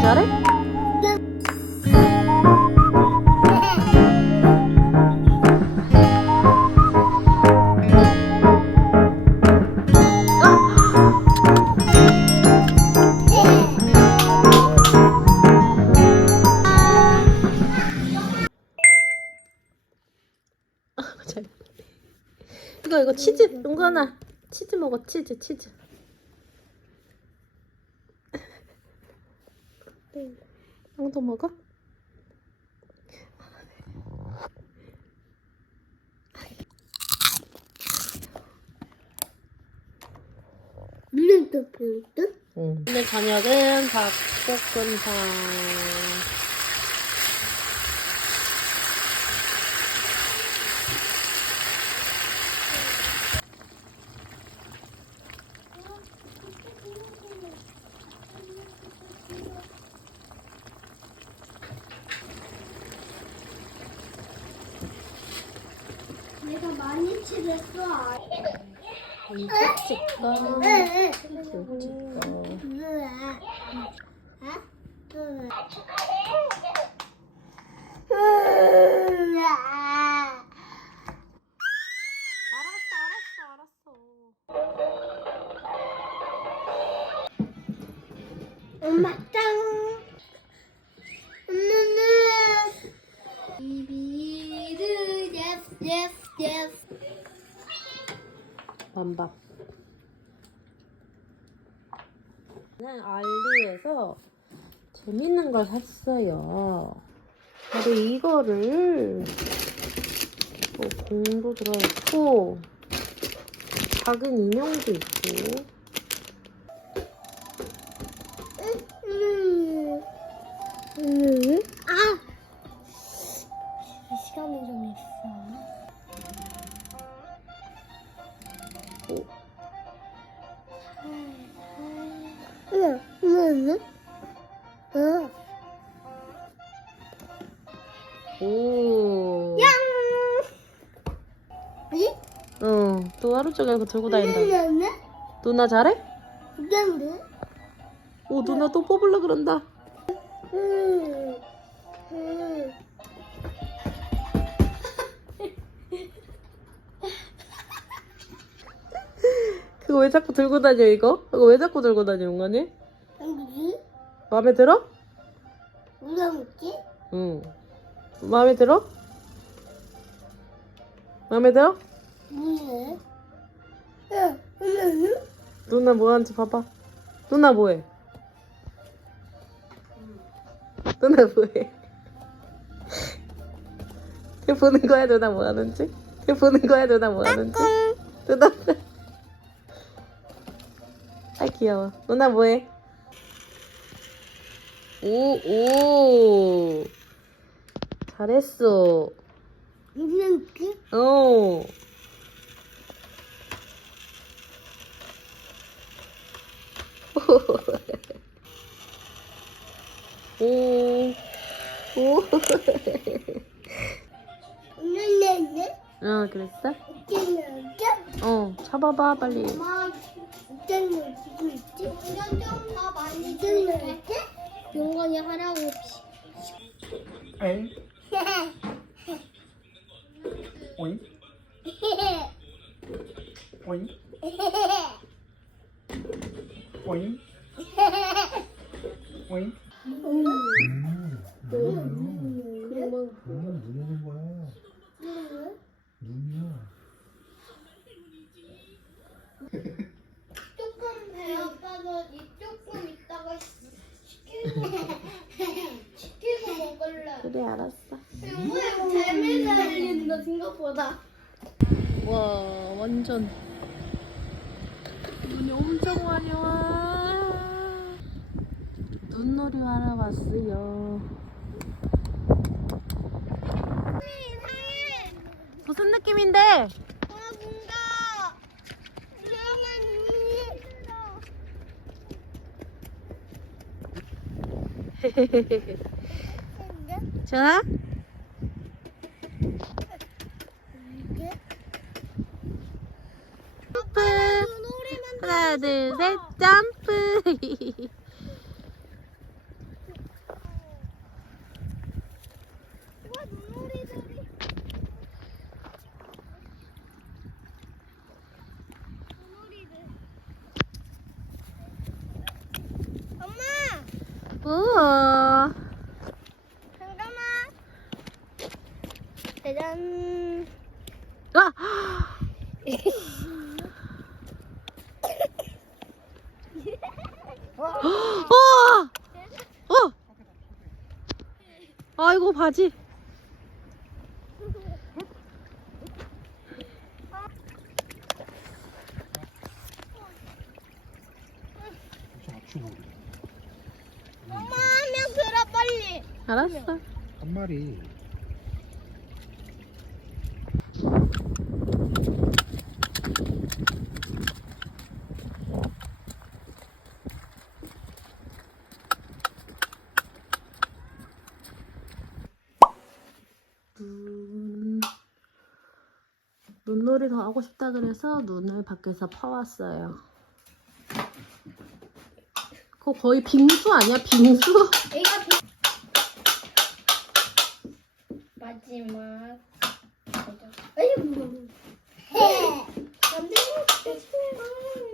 잘해? 잘. 이거 이거 치즈 용건아 치즈 먹어 치즈 치즈. 빵도 먹어? 블루도 블루도 응. 오늘 저녁은 닭볶음탕. 내가 많이 칠했어. 음, 알았어. 엄마 짱. 비비드 yes yes yes. 반밥. 저는 알리에서 재밌는 걸 샀어요. 바로 이거를 뭐 공도 들어있고 작은 인형도 있고 음. 음. 오, 응, 응, 응. 오. 양. 이? 응, 또 하루 종일 그거 들고 다닌다. 응, 누나 잘해? 응, 오, 누나 또 뽑으려 그런다. 응, 왜 자꾸 들고 다녀, 이거? 이거 왜 자꾸 들고 다녀, 용관이? 뭐지? 마음에 들어? 누가 먹지? 응. 마음에 들어? 마음에 들어? 뭐해? 응, 응, 누나 뭐 하는지 봐봐. 누나 뭐해? 누나 뭐해? 걔 보는 거야, 누나 뭐 하는지? 걔 보는 거야, 누나 뭐 하는지? 누나. 아, 귀여워. 누나 뭐해? 오, 오. 잘했어. 응, 응. 오. 오. 오. 응, 응, 어, 그랬어? 응. 어, 잡아봐, 빨리. 엄마, 이때는 누구 있지? 연정 다 많이 들렸지? 용건이 하라고. 에이, 오잉, 오잉, 오잉, 오잉. 그러면 눈은 눈 오는 거야. 눈이야. 조금 배 아파서 이 조금 있다가 시키고 시키고 먹을래. 그래, 알았어. 왜 재미가 들린다 생각보다. 와, 완전. 눈이 엄청 많이 와. 눈놀이 하러 왔어요. 무슨 느낌인데? 아 뭔가 이상한 눈이 있어. 좋아? 하나 둘 셋 점프 엄마 우와 아이고 바지. 엄마 한명 들어 빨리. 알았어. 한 마리. 눈 하고 싶다 그래서 눈을 밖에서 퍼왔어요. 그거 거의 빙수 아니야? 빙수? 얘가 비... 마지막. 남들이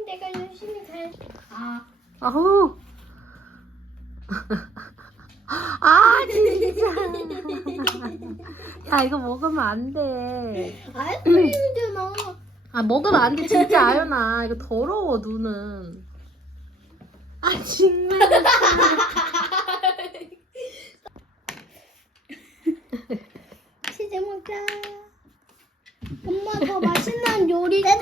내가 열심히 잘. 아. 아우. 아 진짜. 야 이거 먹으면 안 돼. 아이스크림이잖아. 아 먹으면 안 돼 진짜 아연아. 이거 더러워 눈은. 아 정말. 치즈 먹자. 엄마 더 맛있는 요리 좀.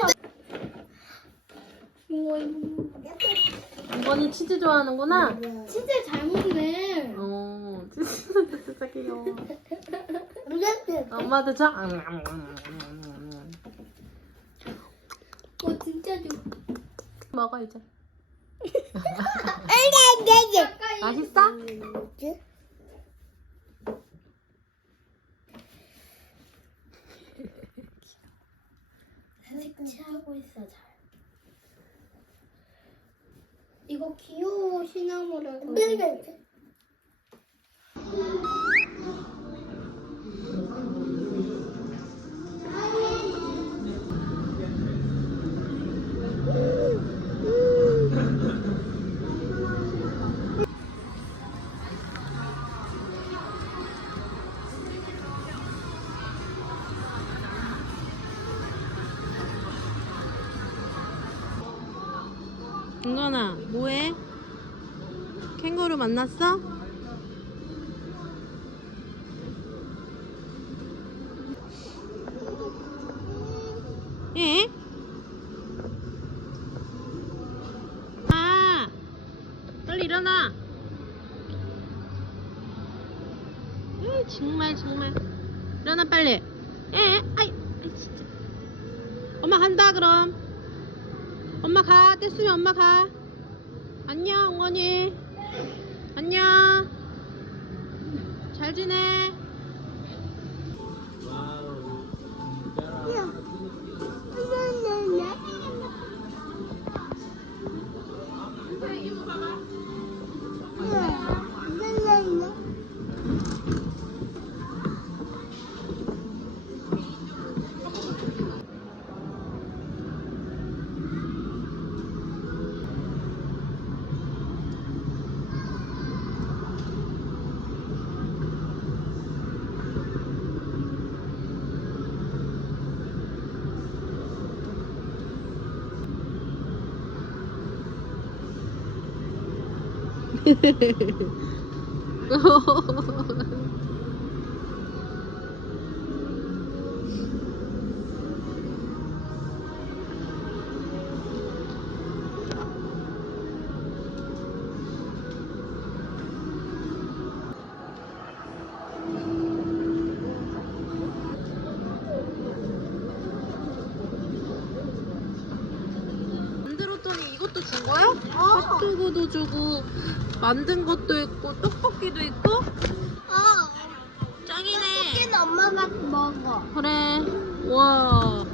이거 이거. 이번이 치즈 좋아하는구나. 치즈 잘 먹네. 어 치즈 진짜 귀여워. 엄마도 저. 어 좋. 먹어 이제. 맛있어? 색칠하고 있어 잘. 이거 귀여워 시나모라고. 은건아 뭐해? 캥거루 만났어? 예? 아 빨리 일어나 으, 정말 정말 일어나 빨리 예? 아이, 아이 진짜 엄마 간다 그럼 엄마 가. 뗐으면 엄마 가. 안녕, 엉원이. 안녕. 잘 지내. 만들었더니 이 것도 준 거야? 아. 핫도그도 주고 만든 것도 있고 떡볶이도 있고 어. 짱이네 떡볶이는 엄마가 먹어. 그래 와